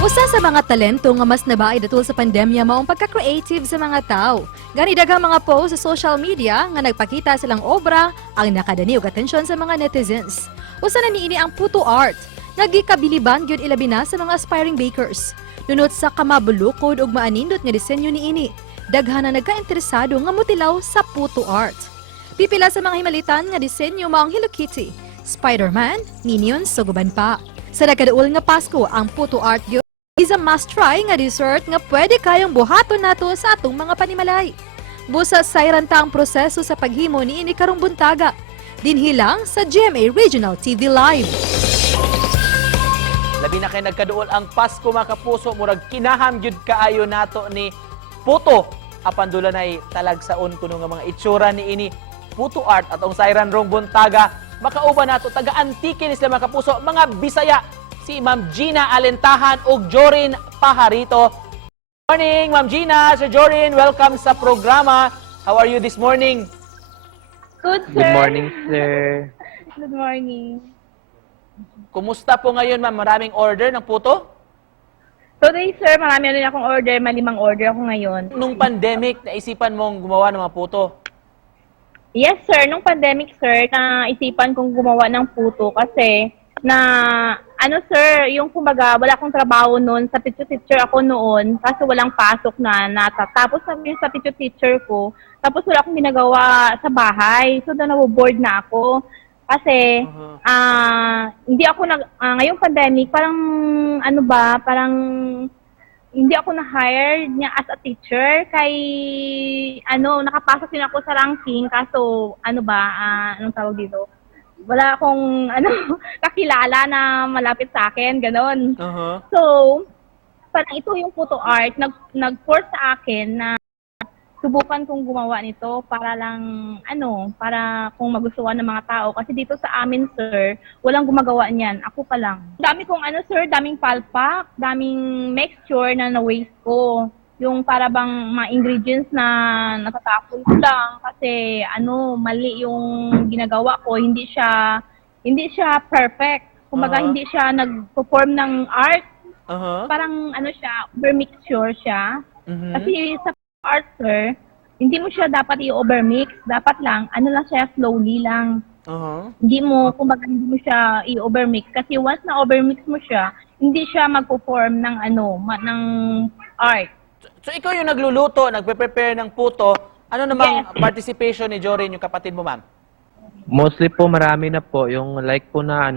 Usa sa mga talento nga mas nabaay datul sa pandemya mao ang pagka-creative sa mga tao. Gani daghang mga post sa social media nga nagpakita silang obra ang nakadani og atensyon sa mga netizens. Usa na niini ang photo art nga gikabiliban gyud ilabi na sa mga aspiring bakers. Nunot sa kamabulukod ug maanindot nga disenyo niini, daghan na nagkainteresado nga motilaw sa photo art. Pipila sa mga himalitan nga disenyo mao ang Hello Kitty, Spider-Man, Minions ug uban pa. Sa nagkadaul nga Pasko, ang photo art gyud is a must-try nga dessert nga pwede kayong buhaton nato sa atong mga panimalay. Busa sayranta ang proseso sa paghimo niini karong buntaga. Dinhi lang sa GMA Regional TV Live. Labi na kay nagkaduol ang Pasko mga kapuso, murag kinaham gyud kaayo nato ni puto. Apan dula nay talagsaon kuno nga mga itsura niini puto art at ang sayran rong buntaga. Makauban nato taga Antique ni sila mga kapuso, mga Bisaya, si Ma'am Gina Alentahan ug Jorin Pajarito. Good morning, Ma'am Gina, Sir Jorin, welcome sa programa. How are you this morning? Good, sir. Good morning, sir. Good morning. Kumusta po ngayon, Ma'am? Maraming order ng puto? Today, sir, marami rin akong order. Malimang order ako ngayon. Nung pandemic, naisipan mong gumawa ng mga puto? Yes, sir. Nung pandemic, sir, naisipan kong gumawa ng puto kasi sir, yung kumbaga, wala akong trabaho noon. Sa teacher ako noon kasi walang pasok na natatapos sabi sa teacher ko. Tapos wala akong ginagawa sa bahay. So, doon naboboard na ako. Kasi, hindi ako ngayong pandemic, parang, hindi ako na-hire niya as a teacher kay, nakapasok din ako sa ranking, kaso, anong tawag dito? Wala akong, kakilala na malapit sa akin, ganon. So, parang ito yung photo art, nag-force sa akin na subukan kong gumawa nito para lang, para kung magustuhan ng mga tao. Kasi dito sa amin, sir, walang gumagawa niyan. Ako pa lang. Dami kong, sir, daming palpak, daming mixture na na-waste ko. Yung para bang mga ingredients na natatapon ko lang. Kasi, mali yung ginagawa ko. Hindi siya perfect. Kumbaga, hindi siya nag-perform ng art. Parang, siya, over-mixture siya. Kasi sa art, sir, hindi mo siya dapat i-overmix. Dapat lang, lang siya, slowly lang. Hindi mo siya i-overmix. Kasi once na overmix mo siya, hindi siya mag-perform ng, ng art. So, ikaw yung nagluluto, nagpe-prepare ng puto. Ano namang participation ni Jorin, yung kapatid mo, ma'am? Mostly po marami na po yung like po na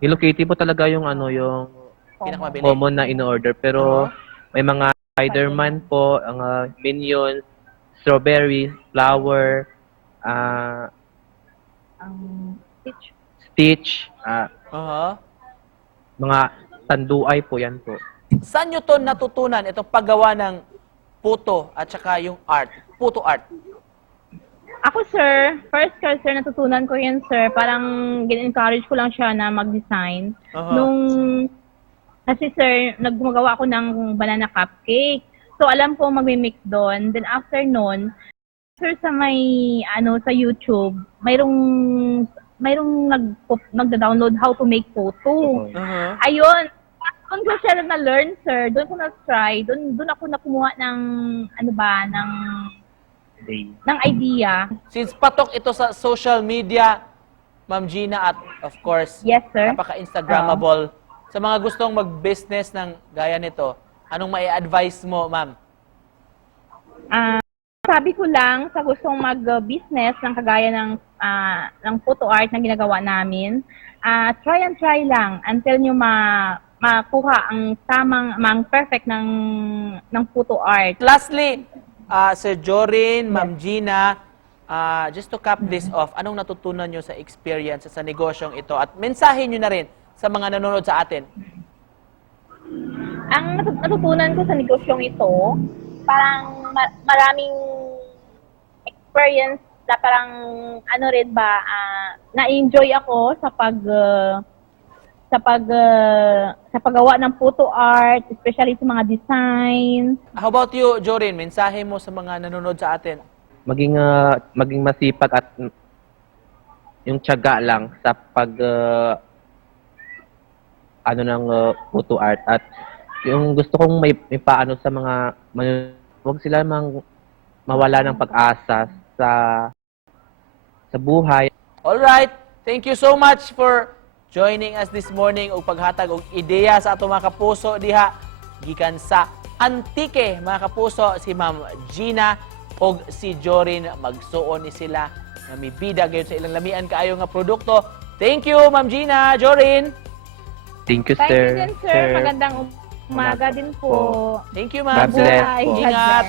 Hello Kitty po talaga yung yung Pinakamabili. common na in-order, pero may mga Spider-Man po, ang Minions, Strawberry, Flower, Stitch, mga tanduay po yan po. Saan nyo to natutunan itong paggawa ng puto at saka yung art, puto art? Ako, sir, sir, natutunan ko yan, sir. Parang gin-encourage ko lang siya na mag-design. Kasi, sir, naggumagawa ako ng banana cupcake. So, alam ko magmi-mix doon. Then, after nun, sir, sa sa YouTube, mayroong nagda-download how to make photo. Ayun. Doon ko siya na-learn, sir. Doon ko na-try. Doon ako nakumuha ng, ng idea. Since patok ito sa social media, Ma'am Gina, at of course, Yes, sir. napaka-instagrammable. Sa mga gustong mag-business ng gaya nito, anong mai-advise mo, ma'am? Sabi ko lang sa gustong mag-business ng kagaya ng photo art na ginagawa namin, try and try lang until nyo makuha ang tamang perfect ng photo art. Lastly, Sir Jorin, Ma'am Gina, just to cap this off, anong natutunan nyo sa experience sa negosyong ito? At mensahe nyo na rin sa mga nanonood sa atin. Ang natutunan ko sa negosyong ito, parang maraming experience na parang na-enjoy ako sa paggawa ng photo art, especially sa mga design. How about you, Jorin? Mensahe mo sa mga nanonood sa atin? Maging masipag at yung tiyaga lang sa ano ng photo art. At yung gusto kong may paano sa mga huwag sila mawala ng pag-asa sa buhay. Alright, thank you so much for joining us this morning ug paghatag og ideya sa ato mga kapuso diha gikan sa Antique, mga kapuso, si Ma'am Gina og si Jorin. Magsuon ni sila nga mibida gyud sa ilang lamian kaayo nga produkto. Thank you, Ma'am Gina, Jorin. Thank you, Thank sir. you din, sir. Magandang umaga din po. Thank you, Ma'am. God bless Bye. po. God Ingat. bless.